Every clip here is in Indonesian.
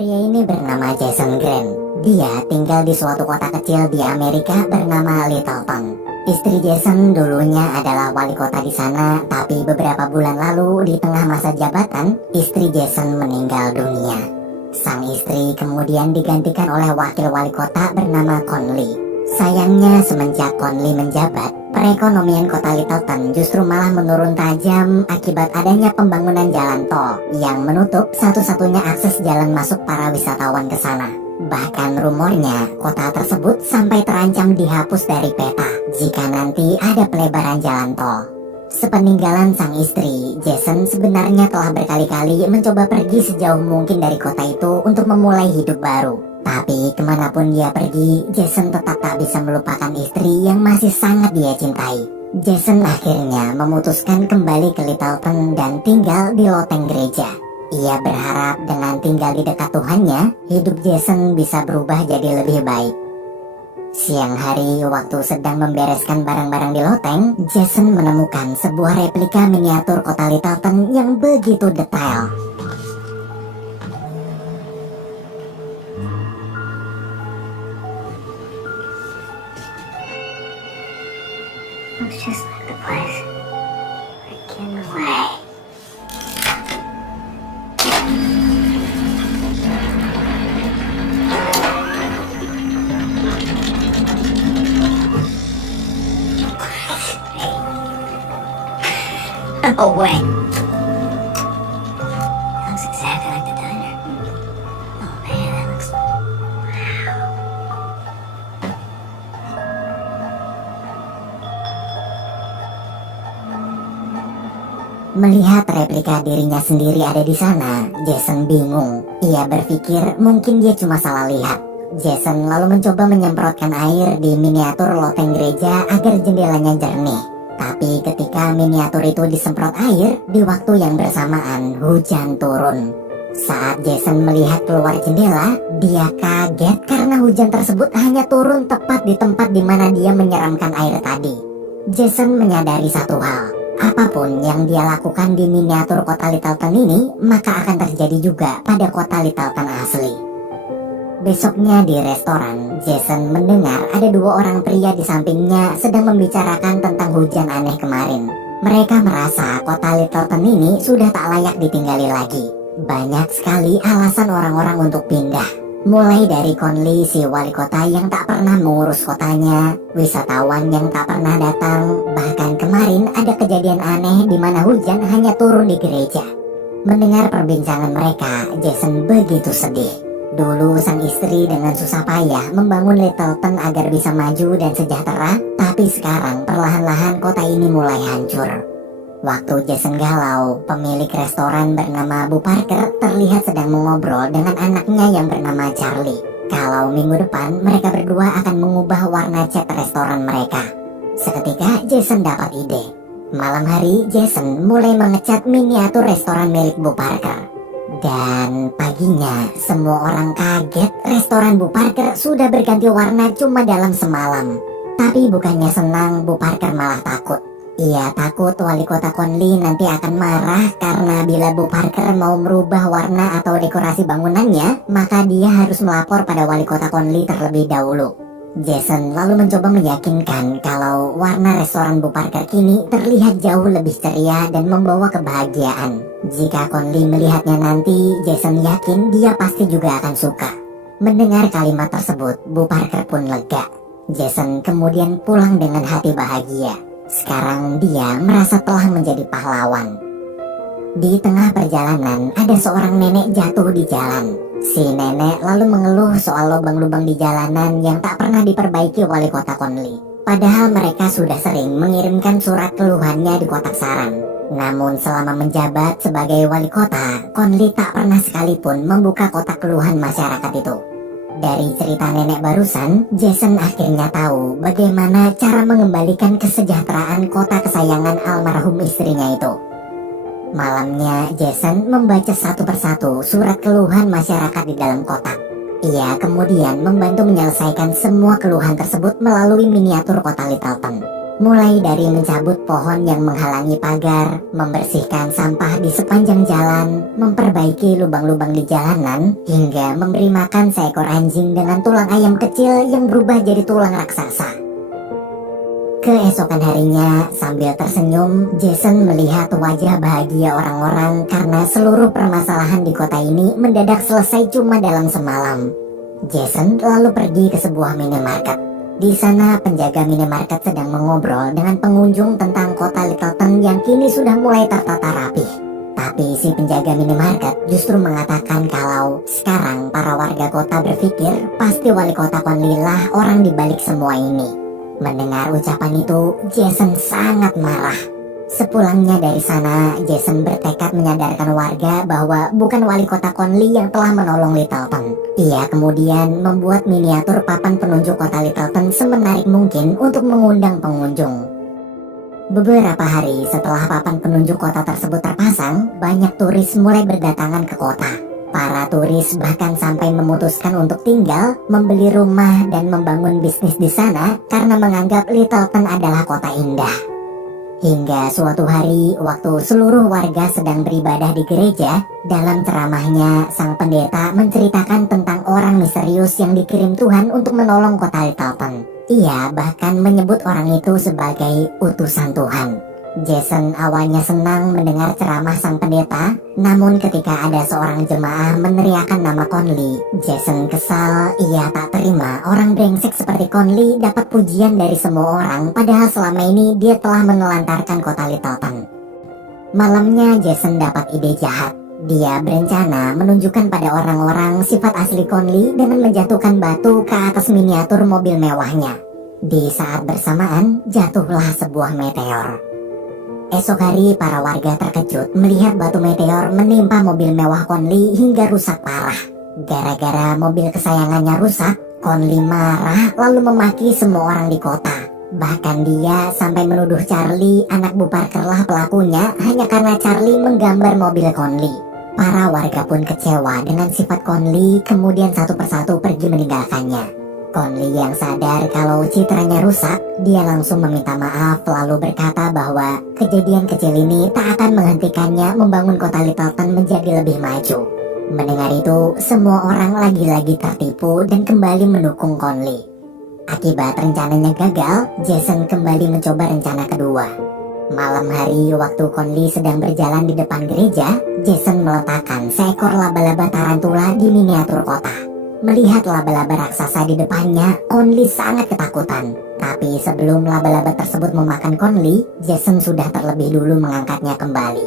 Pria ini bernama Jason Grant. Dia tinggal di suatu kota kecil di Amerika bernama Littleton. Istri Jason dulunya adalah wali kota di sana, tapi beberapa bulan lalu di tengah masa jabatan, istri Jason meninggal dunia. Sang istri kemudian digantikan oleh wakil wali kota bernama Conley. Sayangnya semenjak Conley menjabat, perekonomian kota Littleton justru malah menurun tajam akibat adanya pembangunan jalan tol yang menutup satu-satunya akses jalan masuk para wisatawan ke sana. Bahkan rumornya kota tersebut sampai terancam dihapus dari peta jika nanti ada pelebaran jalan tol. Sepeninggalan sang istri, Jason sebenarnya telah berkali-kali mencoba pergi sejauh mungkin dari kota itu untuk memulai hidup baru. Tapi kemanapun dia pergi, Jason tetap tak bisa melupakan istri yang masih sangat dia cintai. Jason akhirnya memutuskan kembali ke Littleton dan tinggal di loteng gereja. Ia berharap dengan tinggal di dekat Tuhannya, hidup Jason bisa berubah jadi lebih baik. Siang hari, waktu sedang membereskan barang-barang di loteng, Jason menemukan sebuah replika miniatur kota Littleton yang begitu detail. Looks just like the place. Freaking way. No way. It looks exactly like the diner. Oh man, that looks... Melihat replika dirinya sendiri ada di sana, Jason bingung. Ia berpikir mungkin dia cuma salah lihat. Jason lalu mencoba menyemprotkan air di miniatur loteng gereja agar jendelanya jernih. Tapi ketika miniatur itu disemprot air, di waktu yang bersamaan hujan turun. Saat Jason melihat keluar jendela, dia kaget karena hujan tersebut hanya turun tepat di tempat di mana dia menyeramkan air tadi. Jason menyadari satu hal. Apapun yang dia lakukan di miniatur kota Littleton ini, maka akan terjadi juga pada kota Littleton asli. Besoknya di restoran, Jason mendengar ada dua orang pria di sampingnya sedang membicarakan tentang hujan aneh kemarin. Mereka merasa kota Littleton ini sudah tak layak ditinggali lagi. Banyak sekali alasan orang-orang untuk pindah. Mulai dari Conley, si wali kota yang tak pernah mengurus kotanya, wisatawan yang tak pernah datang, bahkan kemarin ada kejadian aneh di mana hujan hanya turun di gereja. Mendengar perbincangan mereka, Jason begitu sedih. Dulu sang istri dengan susah payah membangun Littleton agar bisa maju dan sejahtera, tapi sekarang perlahan-lahan kota ini mulai hancur. Waktu Jason galau, pemilik restoran bernama Bu Parker terlihat sedang mengobrol dengan anaknya yang bernama Charlie. Kalau minggu depan mereka berdua akan mengubah warna cat restoran mereka. Seketika Jason dapat ide. Malam hari Jason mulai mengecat miniatur restoran milik Bu Parker. Dan paginya semua orang kaget restoran Bu Parker sudah berganti warna cuma dalam semalam. Tapi bukannya senang, Bu Parker malah takut. Ia takut wali kota Conley nanti akan marah karena bila Bu Parker mau merubah warna atau dekorasi bangunannya, maka dia harus melapor pada wali kota Conley terlebih dahulu. Jason lalu mencoba meyakinkan kalau warna restoran Bu Parker kini terlihat jauh lebih ceria dan membawa kebahagiaan. Jika Conley melihatnya nanti, Jason yakin dia pasti juga akan suka. Mendengar kalimat tersebut, Bu Parker pun lega. Jason kemudian pulang dengan hati bahagia. Sekarang dia merasa telah menjadi pahlawan. Di tengah perjalanan, ada seorang nenek jatuh di jalan. Si nenek lalu mengeluh soal lubang-lubang di jalanan yang tak pernah diperbaiki wali kota Conley. Padahal mereka sudah sering mengirimkan surat keluhannya di kotak saran. Namun selama menjabat sebagai wali kota, Conley tak pernah sekalipun membuka kotak keluhan masyarakat itu. Dari cerita nenek barusan, Jason akhirnya tahu bagaimana cara mengembalikan kesejahteraan kota kesayangan almarhum istrinya itu. Malamnya, Jason membaca satu persatu surat keluhan masyarakat di dalam kotak. Ia kemudian membantu menyelesaikan semua keluhan tersebut melalui miniatur kota Littleton. Mulai dari mencabut pohon yang menghalangi pagar, membersihkan sampah di sepanjang jalan, memperbaiki lubang-lubang di jalanan, hingga memberi makan seekor anjing dengan tulang ayam kecil yang berubah jadi tulang raksasa. Keesokan harinya, sambil tersenyum, Jason melihat wajah bahagia orang-orang karena seluruh permasalahan di kota ini mendadak selesai cuma dalam semalam. Jason lalu pergi ke sebuah minimarket. Di sana penjaga minimarket sedang mengobrol dengan pengunjung tentang kota Littleton yang kini sudah mulai tertata rapih. Tapi si penjaga minimarket justru mengatakan kalau sekarang para warga kota berpikir pasti wali kota Conley lah orang dibalik semua ini. Mendengar ucapan itu, Jason sangat marah. Sepulangnya dari sana, Jason bertekad menyadarkan warga bahwa bukan wali kota Conley yang telah menolong Littleton. Ia kemudian membuat miniatur papan penunjuk kota Littleton semenarik mungkin untuk mengundang pengunjung. Beberapa hari setelah papan penunjuk kota tersebut terpasang, banyak turis mulai berdatangan ke kota. Para turis bahkan sampai memutuskan untuk tinggal, membeli rumah, dan membangun bisnis di sana karena menganggap Littleton adalah kota indah. Hingga suatu hari, waktu seluruh warga sedang beribadah di gereja, dalam ceramahnya, sang pendeta menceritakan tentang orang misterius yang dikirim Tuhan untuk menolong kota Littleton. Ia bahkan menyebut orang itu sebagai utusan Tuhan. Jason awalnya senang mendengar ceramah sang pendeta, namun ketika ada seorang jemaah meneriakkan nama Conley, Jason kesal. Ia tak terima orang brengsek seperti Conley dapat pujian dari semua orang, padahal selama ini dia telah menelantarkan kota Littleton. Malamnya Jason dapat ide jahat. Dia berencana menunjukkan pada orang-orang sifat asli Conley dengan menjatuhkan batu ke atas miniatur mobil mewahnya. Di saat bersamaan, jatuhlah sebuah meteor. Esok hari, para warga terkejut melihat batu meteor menimpa mobil mewah Conley hingga rusak parah. Gara-gara mobil kesayangannya rusak, Conley marah lalu memaki semua orang di kota. Bahkan dia sampai menuduh Charlie, anak Bu Parker lah pelakunya, hanya karena Charlie menggambar mobil Conley. Para warga pun kecewa dengan sifat Conley, kemudian satu persatu pergi meninggalkannya. Conley yang sadar kalau citranya rusak, dia langsung meminta maaf lalu berkata bahwa kejadian kecil ini tak akan menghentikannya membangun kota Littleton menjadi lebih maju. Mendengar itu, semua orang lagi-lagi tertipu dan kembali mendukung Conley. Akibat rencananya gagal, Jason kembali mencoba rencana kedua. Malam hari waktu Conley sedang berjalan di depan gereja, Jason meletakkan seekor laba-laba tarantula di miniatur kota. Melihat laba-laba raksasa di depannya, Conley sangat ketakutan. Tapi sebelum laba-laba tersebut memakan Conley, Jason sudah terlebih dulu mengangkatnya kembali.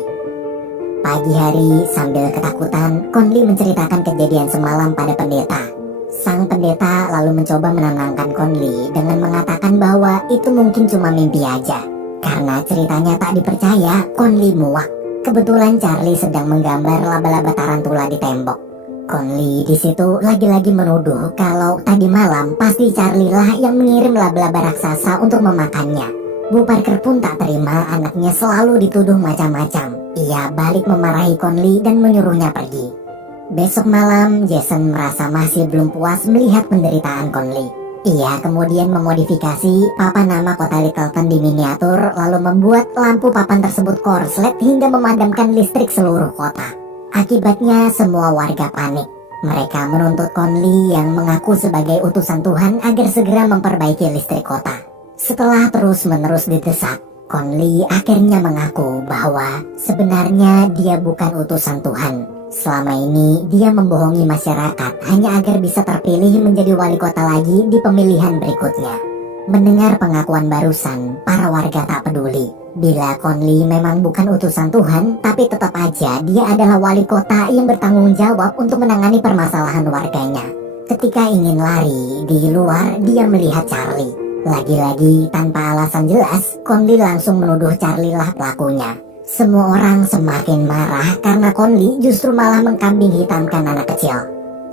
Pagi hari, sambil ketakutan, Conley menceritakan kejadian semalam pada pendeta. Sang pendeta lalu mencoba menenangkan Conley dengan mengatakan bahwa itu mungkin cuma mimpi aja. Karena ceritanya tak dipercaya, Conley muak. Kebetulan Charlie sedang menggambar laba-laba tarantula di tembok. Conley di situ lagi-lagi menuduh kalau tadi malam pasti Charlie lah yang mengirim laba-laba raksasa untuk memakannya. Bu Parker pun tak terima anaknya selalu dituduh macam-macam. Ia balik memarahi Conley dan menyuruhnya pergi. Besok malam, Jason merasa masih belum puas melihat penderitaan Conley. Ia kemudian memodifikasi papan nama kota Littleton di miniatur, lalu membuat lampu papan tersebut korslet hingga memadamkan listrik seluruh kota. Akibatnya semua warga panik. Mereka menuntut Conley yang mengaku sebagai utusan Tuhan agar segera memperbaiki listrik kota. Setelah terus-menerus didesak, Conley akhirnya mengaku bahwa sebenarnya dia bukan utusan Tuhan. Selama ini dia membohongi masyarakat hanya agar bisa terpilih menjadi wali kota lagi di pemilihan berikutnya. Mendengar pengakuan barusan, para warga tak peduli. Bila Conley memang bukan utusan Tuhan, tapi tetap aja dia adalah wali kota yang bertanggung jawab untuk menangani permasalahan warganya. Ketika ingin lari di luar, dia melihat Charlie. Lagi-lagi tanpa alasan jelas, Conley langsung menuduh Charlie lah pelakunya. Semua orang semakin marah karena Conley justru malah mengkambing hitamkan anak kecil.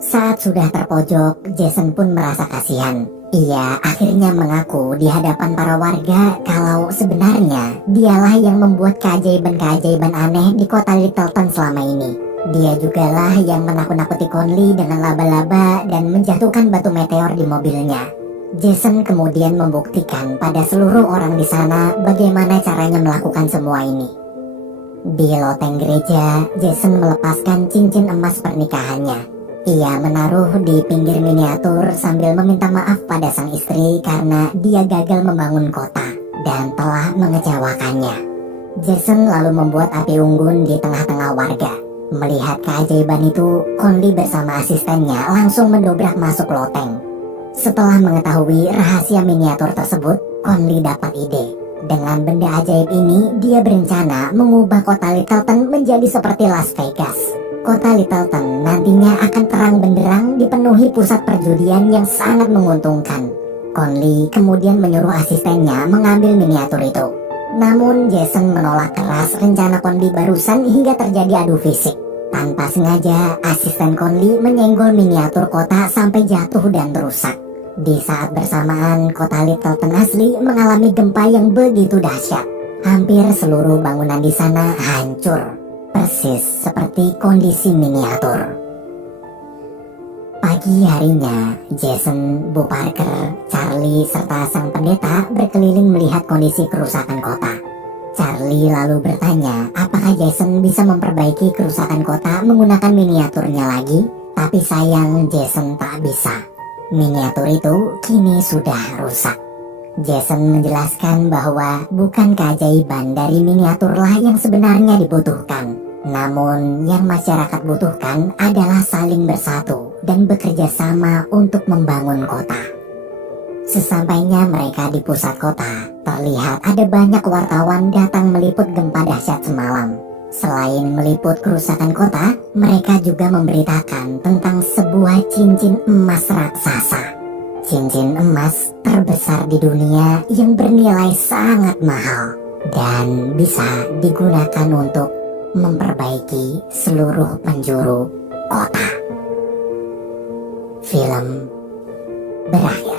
Saat sudah terpojok, Jason pun merasa kasihan. Ia akhirnya mengaku di hadapan para warga kalau sebenarnya dialah yang membuat keajaiban-keajaiban aneh di kota Littleton selama ini. Dia jugalah yang menakut-nakuti Conley dengan laba-laba dan menjatuhkan batu meteor di mobilnya. Jason kemudian membuktikan pada seluruh orang di sana bagaimana caranya melakukan semua ini. Di loteng gereja, Jason melepaskan cincin emas pernikahannya. Ia menaruh di pinggir miniatur sambil meminta maaf pada sang istri karena dia gagal membangun kota dan telah mengecewakannya. Jason lalu membuat api unggun di tengah-tengah warga. Melihat keajaiban itu, Conley bersama asistennya langsung mendobrak masuk loteng. Setelah mengetahui rahasia miniatur tersebut, Conley dapat ide. Dengan benda ajaib ini, dia berencana mengubah kota Littleton menjadi seperti Las Vegas. Kota Littleton nantinya akan terang benderang dipenuhi pusat perjudian yang sangat menguntungkan. Conley kemudian menyuruh asistennya mengambil miniatur itu. Namun Jason menolak keras rencana Conley barusan hingga terjadi adu fisik. Tanpa sengaja, asisten Conley menyenggol miniatur kota sampai jatuh dan rusak. Di saat bersamaan, kota Littleton asli mengalami gempa yang begitu dahsyat. Hampir seluruh bangunan di sana hancur, persis seperti kondisi miniatur. Pagi harinya, Jason, Bu Parker, Charlie, serta sang pendeta berkeliling melihat kondisi kerusakan kota. Charlie lalu bertanya apakah Jason bisa memperbaiki kerusakan kota menggunakan miniaturnya lagi, tapi sayang Jason tak bisa. Miniatur itu kini sudah rusak. Jason menjelaskan bahwa bukan keajaiban dari miniaturlah yang sebenarnya dibutuhkan. Namun yang masyarakat butuhkan adalah saling bersatu dan bekerja sama untuk membangun kota. Sesampainya mereka di pusat kota, terlihat ada banyak wartawan datang meliput gempa dahsyat semalam. Selain meliput kerusakan kota, mereka juga memberitakan tentang sebuah cincin emas raksasa. Cincin emas terbesar di dunia yang bernilai sangat mahal dan bisa digunakan untuk memperbaiki seluruh penjuru kota. Film berakhir.